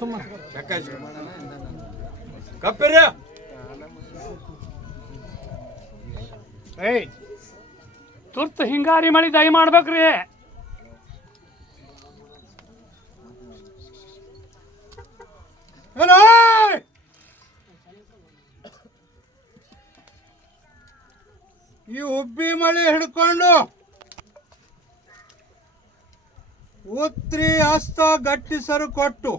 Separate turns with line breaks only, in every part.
ಸುಮ್ಮ
ಕಪ್ಪಿರಿ.
ಏಯ್ ತುರ್ತು ಹಿಂಗಾರಿ ಮಳಿ ದಯ ಮಾಡ್ಬೇಕ್ರಿ.
ಏನೋ ಈ ಉಬ್ಬಿ ಮಳೆ ಹಿಡ್ಕೊಂಡು ಉತ್ರಿ ಅಸ್ತ ಗಟ್ಟಿ ಸರು ಕೊಟ್ಟು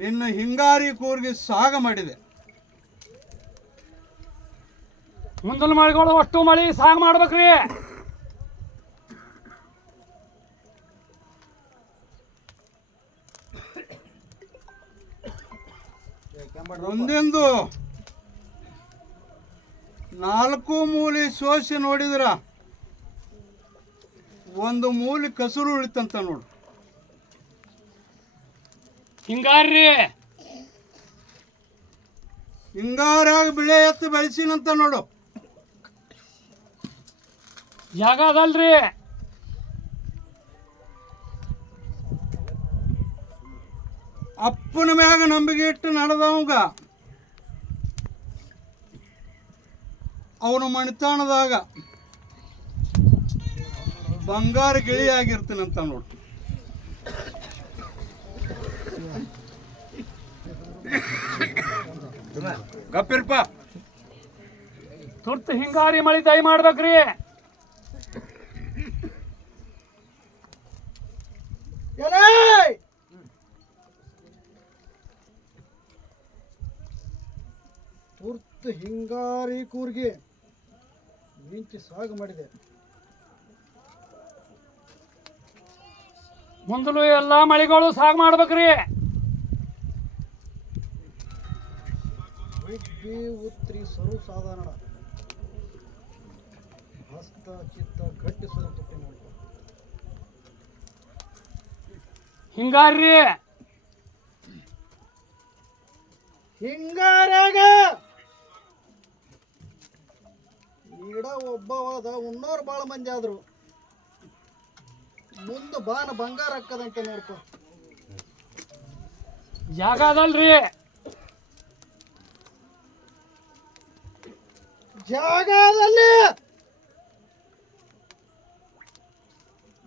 ನಿನ್ನ ಹಿಂಗಾರಿ ಕೂರ್ಗಿ ಸಾಗ ಮಾಡಿದೆ.
ಮುಂದಿನ ಮಳೆಗಳು ಅಷ್ಟು ಮಳೆ ಸಾಗ ಮಾಡ್ಬೇಕ್ರಿ.
ಮುಂದೆಂದು ನಾಲ್ಕು ಮೂಲಿ ಸೋಸಿ ನೋಡಿದ್ರ ಒಂದು ಮೂಲಿ ಕಸರು ಉಳಿತಂತ ನೋಡು.
ಹಿಂಗಾರ್ರಿ.
ಹಿಂಗಾರಾಗ ಬಿಳೆ ಎತ್ತು ಬೆಳೆಸಿನಂತ ನೋಡು.
ಜಾಗ ಅದಲ್ರಿ?
ಅಪ್ಪನ ಮ್ಯಾಗ ನಂಬಿಕೆ ಇಟ್ಟು ನಡೆದವಂಗ ಅವನು ಮಣಿತಾಣದಾಗ ಬಂಗಾರ ಗಿಳಿ ಆಗಿರ್ತೀನಂತ ನೋಡು. ಗಪ್ಪಿರ್ಪ
ತುರ್ತು ಹಿಂಗಾರಿ ಮಳಿ ದಯ ಮಾಡ್ಬೇಕ್ರಿ.
ತುರ್ತು ಹಿಂಗಾರಿ ಕೂರ್ಗಿ ಮಿಂಚಿ ಸಾಗ ಮಾಡಿದೆ.
ಮುಂದಲು ಎಲ್ಲಾ ಮಳಿಗಳು ಸಾಗ ಮಾಡ್ಬೇಕ್ರಿ.
ಉಬ್ಬಿ ಉತ್ರಿ ಸರು ಸಾಧಾರಣ. ಹಸ್ತ ಚಿತ್ತ ಗಟ್ಟಿ ಸರು ತುಟ್ಟಿ ಮಾಡ್ಕೊ
ಹಿಂಗಾರ್ರಿ.
ಹಿಂಗಾರಾಗ ಈಡ ಒಬ್ಬವಾದ ಉಣ್ಣೋರು ಭಾಳ ಮಂದಿ ಆದ್ರು. ಮುಂದೆ ಬಾನ ಬಂಗಾರ ಹಾಕದಂತೆ ನೋಡ್ಕೊ.
ಜಾಗ ಅದಲ್ರಿ.
ಜಾಗದಲ್ಲಿ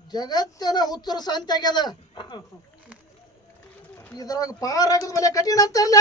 ಜಗತ್ತಿನ ಹುಚ್ಚರ ಆಗ್ಯದ. ಇದ್ರಾಗ ಪಾರ್ ಆಗದ ಮೇಲೆ ಕಠಿಣ ಅಂತಲ್ಲ